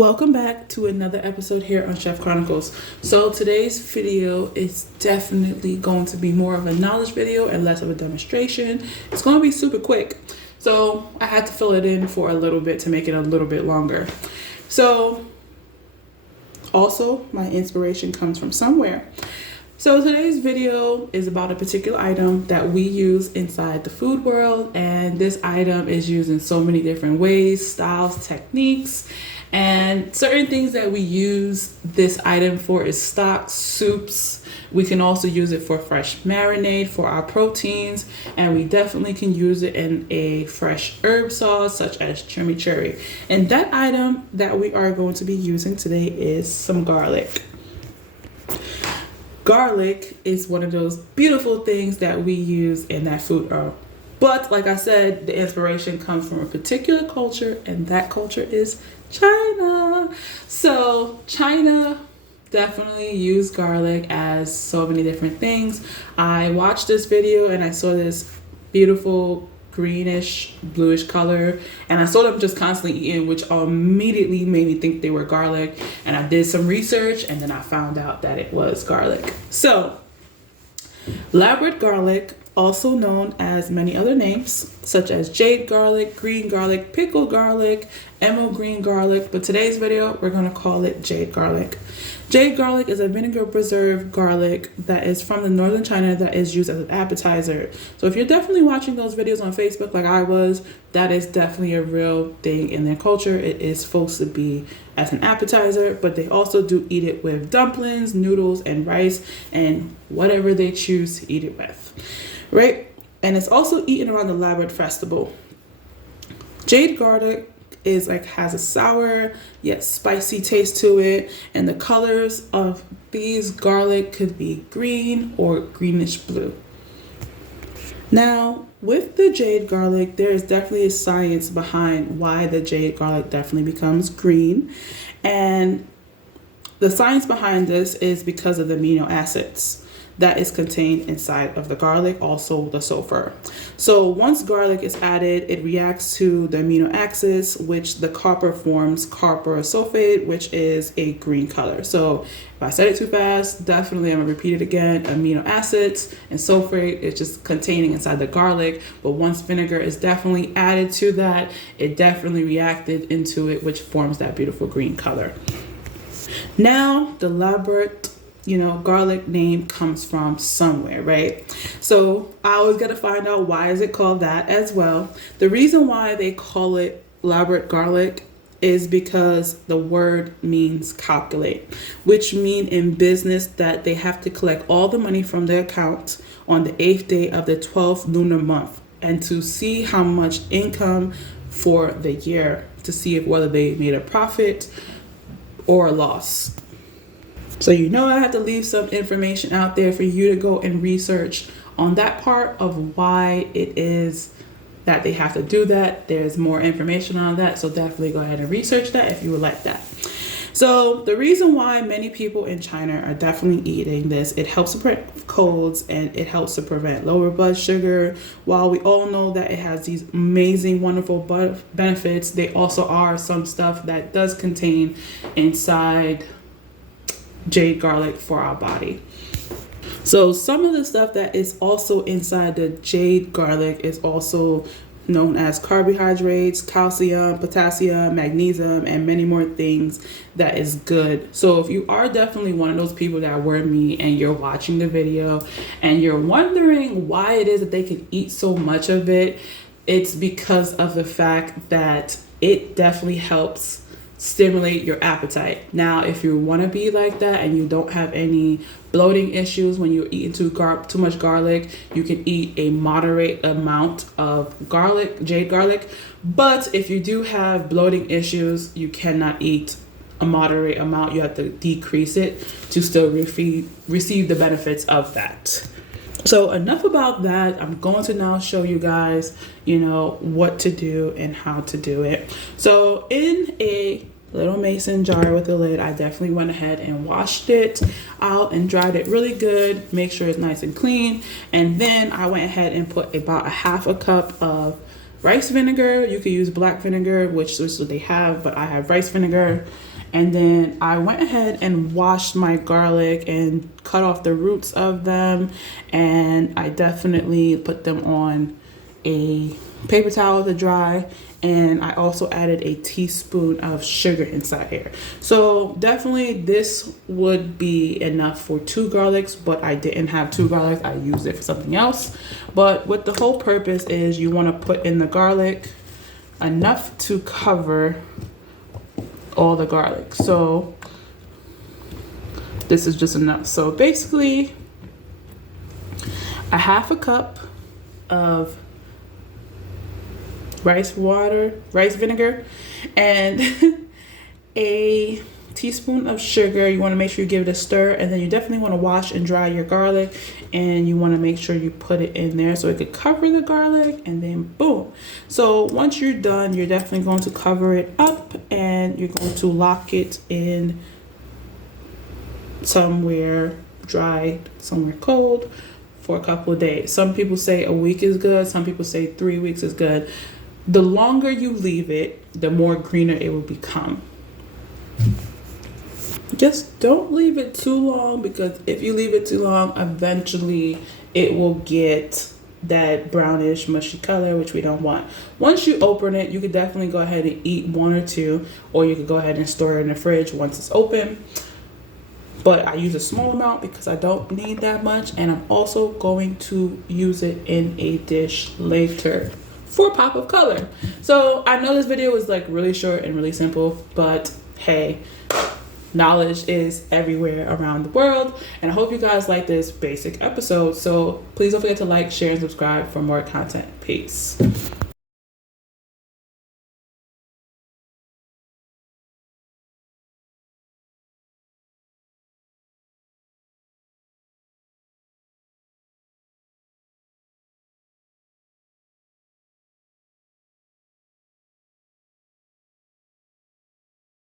Welcome back to another episode here on Chef Chronicles. So today's video is definitely going to be more of a knowledge video and less of a demonstration. It's going to be super quick. So I had to fill it in for a little bit to make it a little bit longer. So also my inspiration comes from somewhere. So today's video is about a particular item that we use inside the food world, and this item is used in so many different ways, styles, techniques, and certain things that we use this item for is stock, soups. We can also use it for fresh marinade for our proteins, and we definitely can use it in a fresh herb sauce such as chimichurri. And that item that we are going to be using today is some garlic. Garlic is one of those beautiful things that we use in that food herb. But like I said, the inspiration comes from a particular culture, and that culture is China. So China definitely use garlic as so many different things. I watched this video and I saw this beautiful greenish bluish color, and I saw them just constantly eating, which immediately made me think they were garlic. And I did some research and then I found out that it was garlic. So labrador garlic, also known as many other names such as jade garlic, green garlic, pickled garlic, emerald green garlic, but today's video we're going to call it jade garlic. Jade garlic is a vinegar preserved garlic that is from the northern China that is used as an appetizer. So if you're definitely watching those videos on Facebook like I was, that is definitely a real thing in their culture. It is supposed to be as an appetizer, but they also do eat it with dumplings, noodles, and rice, and whatever they choose to eat it with, right? And it's also eaten around the Labrador Festival. Jade garlic has a sour yet spicy taste to it, and the colors of these garlic could be green or greenish blue. Now with the jade garlic, there is definitely a science behind why the jade garlic definitely becomes green, and the science behind this is because of the amino acids that is contained inside of the garlic, also the sulfur. So once garlic is added, it reacts to the amino acids, which the copper forms copper sulfate, which is a green color. So if I said it too fast, definitely I'm gonna repeat it again. Amino acids and sulfate is just containing inside the garlic, but once vinegar is definitely added to that, it definitely reacted into it, which forms that beautiful green color. Now the labrador garlic name comes from somewhere, right? So I always got to find out, why is it called that as well. The reason why they call it labrador garlic is because the word means calculate, which mean in business that they have to collect all the money from their account on the 8th day of the 12th lunar month, and to see how much income for the year, to see if whether they made a profit or a loss. So I have to leave some information out there for you to go and research on that part of why it is that they have to do that. There's more information on that, so definitely go ahead and research that if you would like that. So the reason why many people in China are definitely eating this, it helps to prevent colds and it helps to prevent lower blood sugar. While we all know that it has these amazing, wonderful benefits, they also are some stuff that does contain inside jade garlic for our body. So some of the stuff that is also inside the jade garlic is also known as carbohydrates, calcium, potassium, magnesium, and many more things that is good. So if you are definitely one of those people that were me and you're watching the video and you're wondering why it is that they can eat so much of it, it's because of the fact that it definitely helps stimulate your appetite. Now, if you want to be like that and you don't have any bloating issues when you're eating too much garlic, you can eat a moderate amount of jade garlic. But if you do have bloating issues, you cannot eat a moderate amount. You have to decrease it to still receive the benefits of that. So enough about that. I'm going to now show you guys, what to do and how to do it. So in a little mason jar with a lid, I definitely went ahead and washed it out and dried it really good, make sure it's nice and clean. And then I went ahead and put about a half a cup of rice vinegar. You could use black vinegar, which is what they have, but I have rice vinegar. And then I went ahead and washed my garlic and cut off the roots of them. And I definitely put them on a paper towel to dry. And I also added a teaspoon of sugar inside here. So definitely this would be enough for 2 garlics, but I didn't have 2 garlics. I used it for something else. But what the whole purpose is, you want to put in the garlic enough to cover all the garlic. So this is just enough. So basically a half a cup of rice vinegar, and a teaspoon of sugar. You want to make sure you give it a stir, and then you definitely want to wash and dry your garlic, and you want to make sure you put it in there so it could cover the garlic, and then boom. So once you're done, you're definitely going to cover it up, and you're going to lock it in somewhere dry, somewhere cold for a couple of days. Some people say a week is good, some people say 3 weeks is good. The longer you leave it, the more greener it will become. Just don't leave it too long, because if you leave it too long, eventually it will get that brownish mushy color, which we don't want. Once you open it, you could definitely go ahead and eat 1 or 2, or you could go ahead and store it in the fridge once it's open. But I use a small amount because I don't need that much, and I'm also going to use it in a dish later for a pop of color. So I know this video was like really short and really simple, but hey, knowledge is everywhere around the world, and I hope you guys like this basic episode. So please don't forget to like, share, and subscribe for more content. Peace.